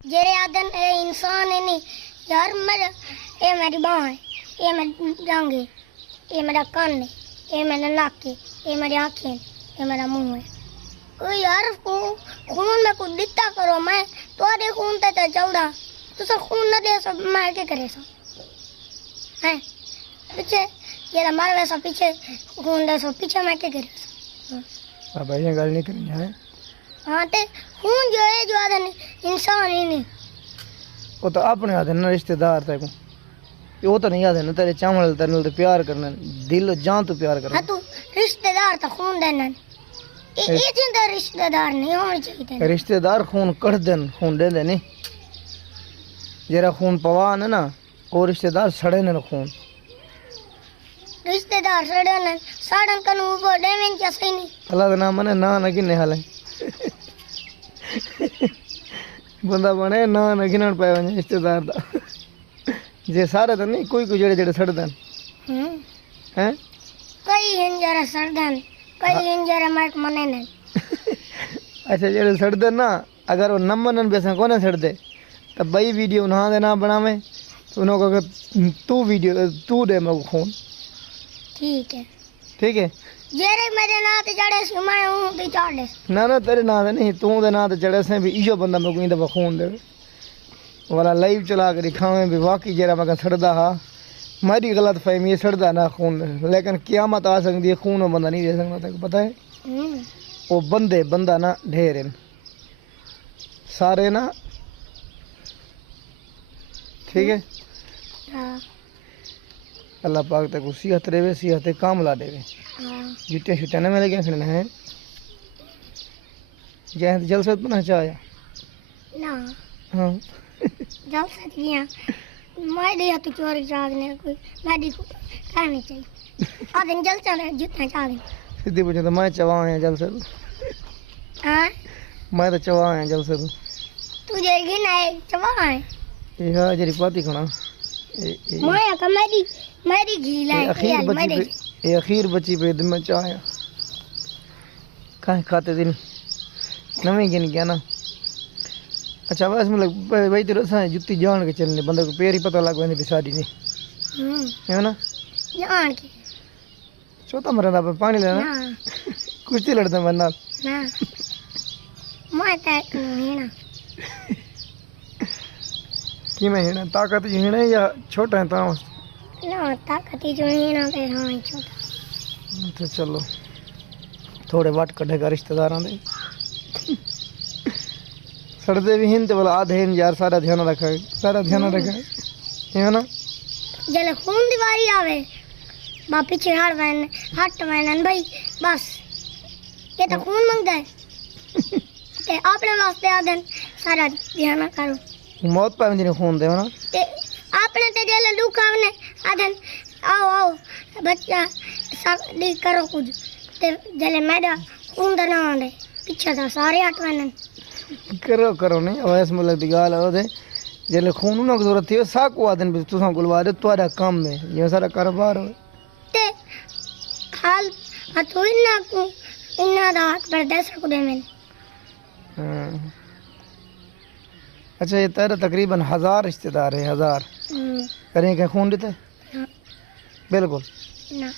जेरे आदन इंसान है नहीं यार, मेरा ये मेरी बाँह है, ये मेरी टांग है, ये मेरा कान है, ये मेरा नाक है, ये मेरी आँखें हैं, ये मेरा मुंह है। कोई यार खून में कुछ दिखता करो, मैं तुम्हारे खून ते चौड़ा तो सब खून न दे सब मैं क्या करे सब हैं पीछे ये हमारे वैसा पीछे खून दे सब पीछे मैं क्या करे सब। अब ये गल नहीं करनी है। हाँ ते खून जो है जो आदन इंसान ही नहीं, वो तो अपने आदे ना रिश्तेदार तेको, वो तो नहीं आदे ना तेरे चावल तेरे तो प्यार करना, दिल जान तो प्यार करना। हाँ तू रिश्तेदार तो खून देना ये चिंता रिश्तेदार नहीं होनी चाहिए। रिश्तेदार खून कट देन खून दे दे नहीं, जरा खून पवा ना वो रिश्तेदार सड़े न खून। रिश्तेदार सड़े न साड़न कनु वो डैमेज क्या सही नहीं। अल्लाह का नाम मने ना न किन्ने हाल है बंदा बने ना न गिनन पाए वने रिश्तेदार दा जे सारे तो नहीं कोई जेड़े जेड़े सड़ देन हैं कई हैं जरा सड़दन कई हैं जरा मार्क मने न। अच्छा जेड़े सड़ देन ना अगर वो नंबर बेसा कोने सड़ दे तब भाई वीडियो ना दे ना बनावे तो उन्हों को तू वीडियो तू दे मको खून। ठीक है ठीक है जेरे मेरे नाम ते चढ़े सी मैं हूं ते चढ़े ना तेरे नाम ते नहीं तू दे नाम ते चढ़े से भी इयो बंदा मको इंदा खून दे वाला लाइव चला के दिखावे भी वाकई जरा मका सड़दा हा मेरी गलत फहमी है सड़दा ना खून, लेकिन क़यामत आ सकती है खून वो बंदा नहीं दे सकता तेको पता है। वो बंदा ना ढेर हैं सारे ना, ठीक है। हाँ अल्लाह पाक तक सेहत देवे सेहत कामला देवे। जुटियाँ शुटियाँ ना मिले क्या खड़ना है जैसे जलसा तो ना चाया ना हाँ जलसा दिया मैं दिया तो चोरी चागने कोई लाडी को करनी चाहिए आदन जलसा ने जितना चाहे सीधी पूछे तो मैं चवा आया जलसे तो हाँ मैं तो चवा आया जलसे तो तुझे गिना है चवा है ये हाँ जरी पाती खाना मैं का मेरी घीला है ये अखीर बची पे दिन में चाया कहाँ खाते दिन नवे गिन गया ना। अच्छा बस मतलब भाई तेरे साथ जुत्ती जान के चलने बंदे को पैर ही पता लग गया बिसारी नहीं है ना जान के चौथा मरना पे पानी लेना कुछ ही लड़ता मरना ना मैं तक नहीं ना कि मैं है ना ताकत ही है ना या छोटा है ताऊ ना ताकत ही जो है ना पे हाँ छोटा तो चलो थोड़े वाट कढ़ेगा रिश्तेदारों दे सड़दे भी हिंद बोला आधे हिंद यार सारा ध्यान रखा है ना जले खून दीवारी आवे बा पीछे हट वैन भाई बस ये तो खून मांगता है ते आपने वास्ते आदन सारा ध्यान करो मौत पावे जिन्हें खून दे ना ते आपने ते जले लुकावने आदन आओ बच्चा सब दी करो कुछ ते जले मैडा खून दा ना आंदे पीछे दा सारे हट वैन करो नहीं वैस मतलब दी गाल है जले खून ना जरूरत थी साको आदन भी तुसा गुलवा दे तुम्हारा काम है ये सारा कारोबार हो ते हाल तो इन्ना दा पर दे सकू दे मैं। अच्छा ये तेरे तकरीबन 1000 रिश्तेदार है 1000 करें क्या खून देते बिल्कुल ना।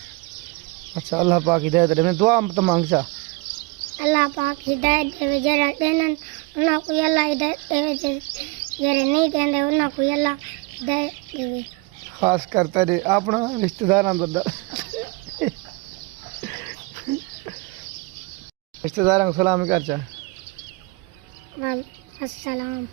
अच्छा अल्लाह पाक हिदायत दे मैं दुआ तो मांग चा अल्लाह पाक हिदायत देवे जरा देनन उन्ना को अल्लाह हिदायत देवे जरे नहीं देंदे उन्ना को अल्लाह हिदायत देवे खास कर तेरे अपना रिश्तेदारां बंदा रिश्तेदारां को सलाम कर चा वाल अस्सलाम।